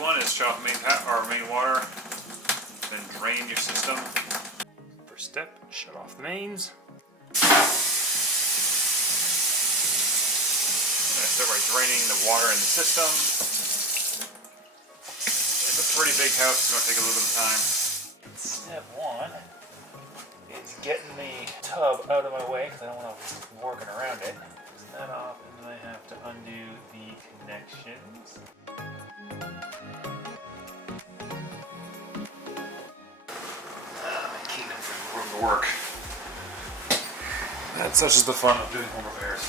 one is shut off main water, then drain your system. First step, shut off the mains. Start by draining the water in the system. It's a pretty big house, it's going to take a little bit of time. Step one is getting the tub out of my way because I don't want to be working around it. Close that off, and then I have to undo the connections. My kingdom for room to work. That's such is the fun of doing home repairs.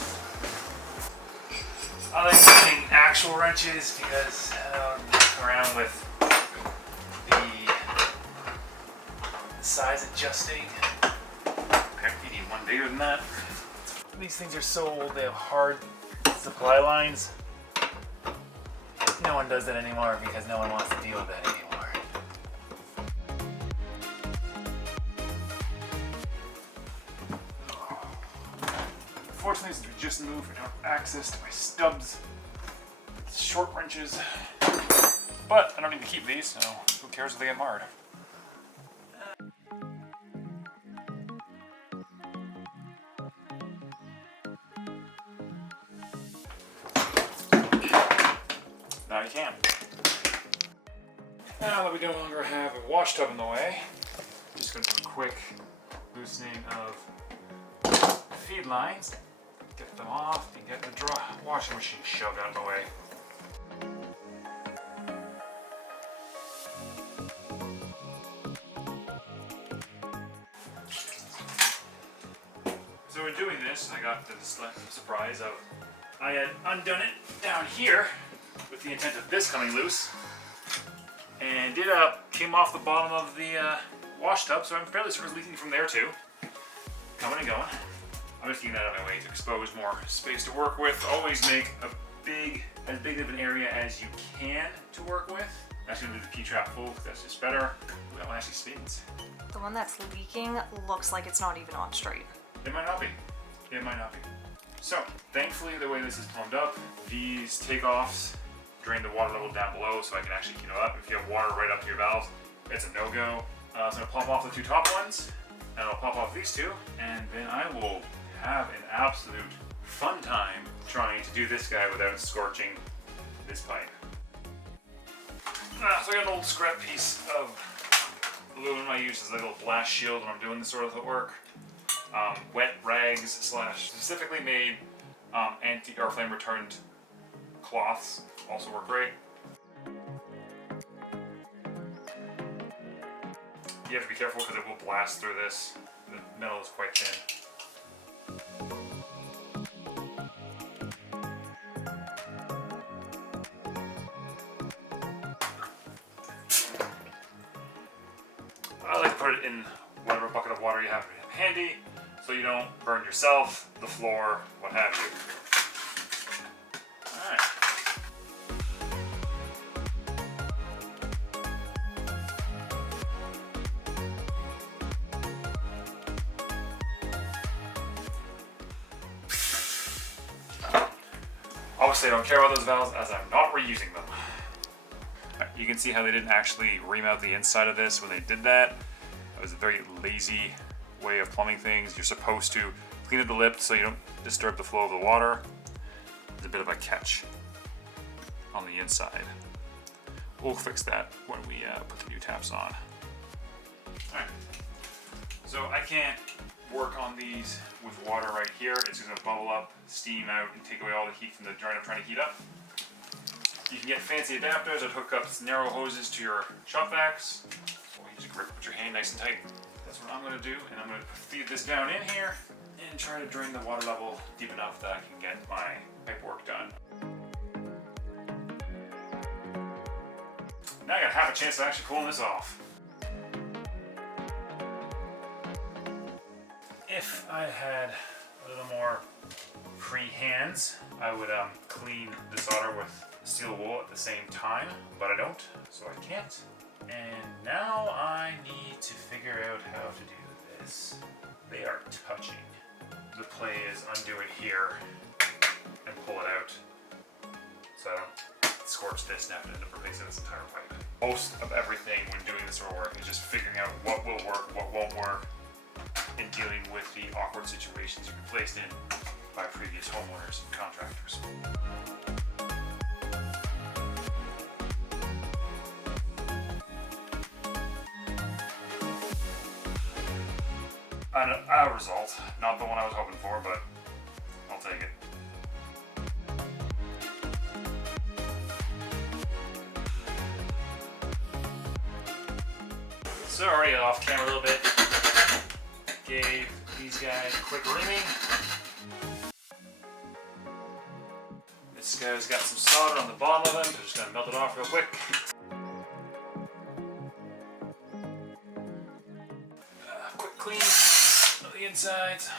I like using actual wrenches because I don't mess around with the size adjusting. Apparently you need one bigger than that. These things are so old, they have hard supply lines. No one does that anymore because no one wants to deal with that anymore. Unfortunately, since we just moved, we don't have access to my stubs. It's short wrenches. But I don't need to keep these, so who cares if they get marred? Now you can. Now that we no longer have a wash tub in the way, just going to do a quick loosening of feed lines. Get them off and get the washing machine shoved out of the way. So in doing this, I got the surprise of I had undone it down here with the intent of this coming loose, and came off the bottom of the wash tub, so I'm fairly sure it's leaking from there too. Coming and going. I'm just getting that out of my way to expose more space to work with. Always make as big of an area as you can to work with. I'm actually going to do the P-trap full because that's just better. Ooh, that one actually spins. The one that's leaking looks like it's not even on straight. It might not be. It might not be. So, thankfully the way this is plumbed up, these takeoffs drain the water level down below so I can actually heat it up. If you have water right up to your valves, it's a no-go. So I'm going to pop off the two top ones, and I'll pop off these two, and then I will have an absolute fun time trying to do this guy without scorching this pipe. So I got an old scrap piece of aluminum I use as a little blast shield when I'm doing this sort of work. Wet rags / specifically made anti or flame retardant cloths also work great. You have to be careful because it will blast through this. The metal is quite thin. I like to put it in whatever bucket of water you have handy so you don't burn yourself, the floor, what have you. Alright. Obviously I don't care about those valves as I'm not reusing them. You can see how they didn't actually remount the inside of this when they did that. It was a very lazy way of plumbing things. You're supposed to clean up the lip so you don't disturb the flow of the water. There's a bit of a catch on the inside. We'll fix that when we put the new taps on. Alright, so I can't work on these with water right here. It's going to bubble up, steam out, and take away all the heat from the joint I'm trying to heat up. You can get fancy adapters that hook up narrow hoses to your shop vacs, or you just grip with your hand nice and tight. That's what I'm going to do, and I'm going to feed this down in here and try to drain the water level deep enough that I can get my pipe work done. Now I got half a chance of actually pulling this off. If I had a little more free hands, I would clean the solder with steel wool at the same time, but I don't, so I can't. And now I need to figure out how to do this. They are touching. The play is undo it here and pull it out so I don't scorch this and have to end up replacing this entire pipe. Most of everything when doing this sort of work is just figuring out what will work, what won't work, and dealing with the awkward situations you've been placed in by previous homeowners and contractors. A result, not the one I was hoping for, but I'll take it. Sorry, off camera a little bit. Gave these guys a quick reaming. This guy's got some solder on the bottom of him, so just gonna melt it off real quick. Quick clean of the insides.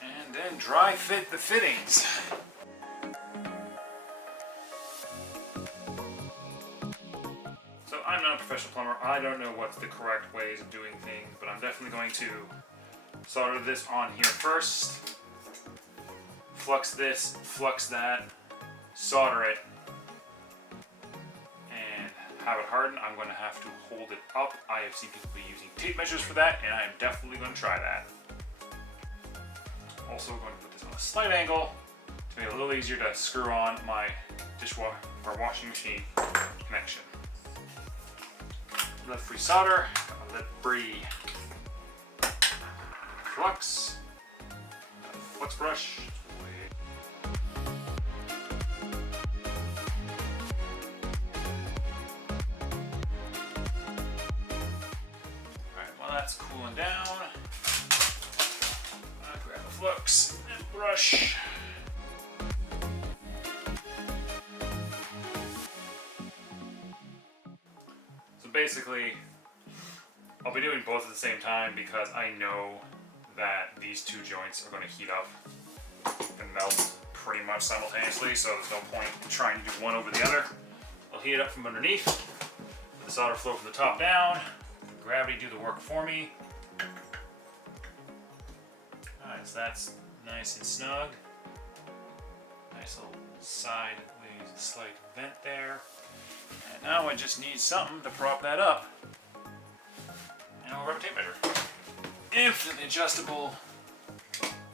And then dry fit the fittings. So I'm not a professional plumber. I don't know what's the correct ways of doing things, but I'm definitely going to solder this on here first. Flux this, flux that, solder it, and have it harden. I'm going to have to hold it up. I have seen people be using tape measures for that, and I am definitely going to try that. Also going to put this on a slight angle to make it a little easier to screw on my dishwasher or washing machine connection. Lead free solder, lead free flux, flux brush. Alright, while that's cooling down, I'll grab a flux and brush. Basically, I'll be doing both at the same time because I know that these two joints are going to heat up and melt pretty much simultaneously, so there's no point in trying to do one over the other. I'll heat it up from underneath, let the solder flow from the top down, let gravity do the work for me. Alright, so that's nice and snug. Nice little sideways slight vent there. And now I just need something to prop that up. And I'll grab a tape measure. Infinitely adjustable.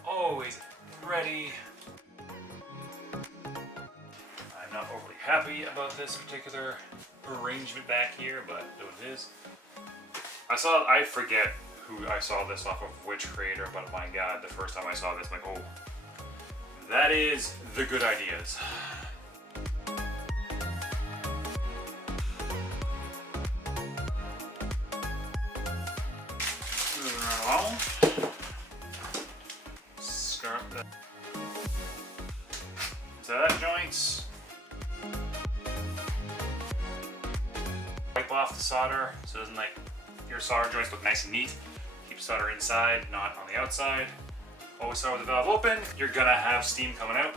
Always ready. I'm not overly happy about this particular arrangement back here, but it is. I forget who I saw this off of, which creator, but my god, the first time I saw this, I'm like, oh, that is the good ideas. Scarf that. So that joints. Wipe off the solder so it doesn't like your solder joints look nice and neat. Keep solder inside, not on the outside. Always start with the valve open. You're gonna have steam coming out.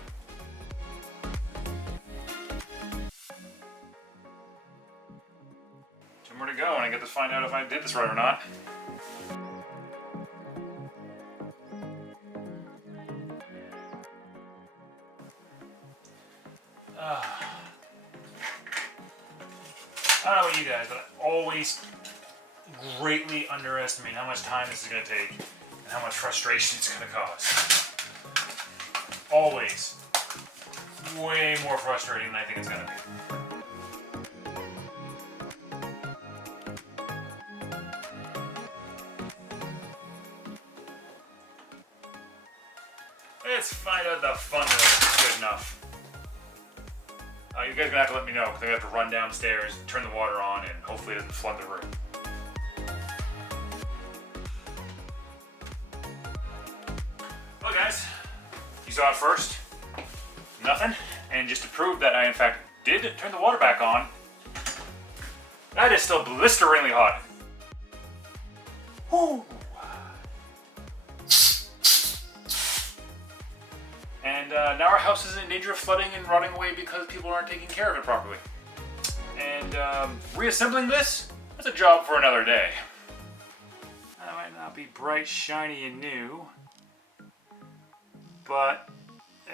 Two more to go, and I get to find out if I did this right or not. I don't know about you guys, but I always greatly underestimate how much time this is going to take and how much frustration it's going to cause. Always. Way more frustrating than I think it's going to be. Let's find out the fun of it is good enough. You guys are going to have to let me know because I have to run downstairs, turn the water on, and hopefully it doesn't flood the room. Well guys, you saw it first. Nothing. And just to prove that I in fact did turn the water back on, that is still blisteringly hot. Woo. And now our house is in danger of flooding and rotting away because people aren't taking care of it properly. And reassembling this, that's a job for another day. That might not be bright, shiny, and new, but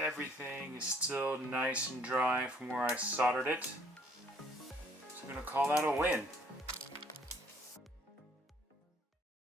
everything is still nice and dry from where I soldered it. So I'm gonna call that a win.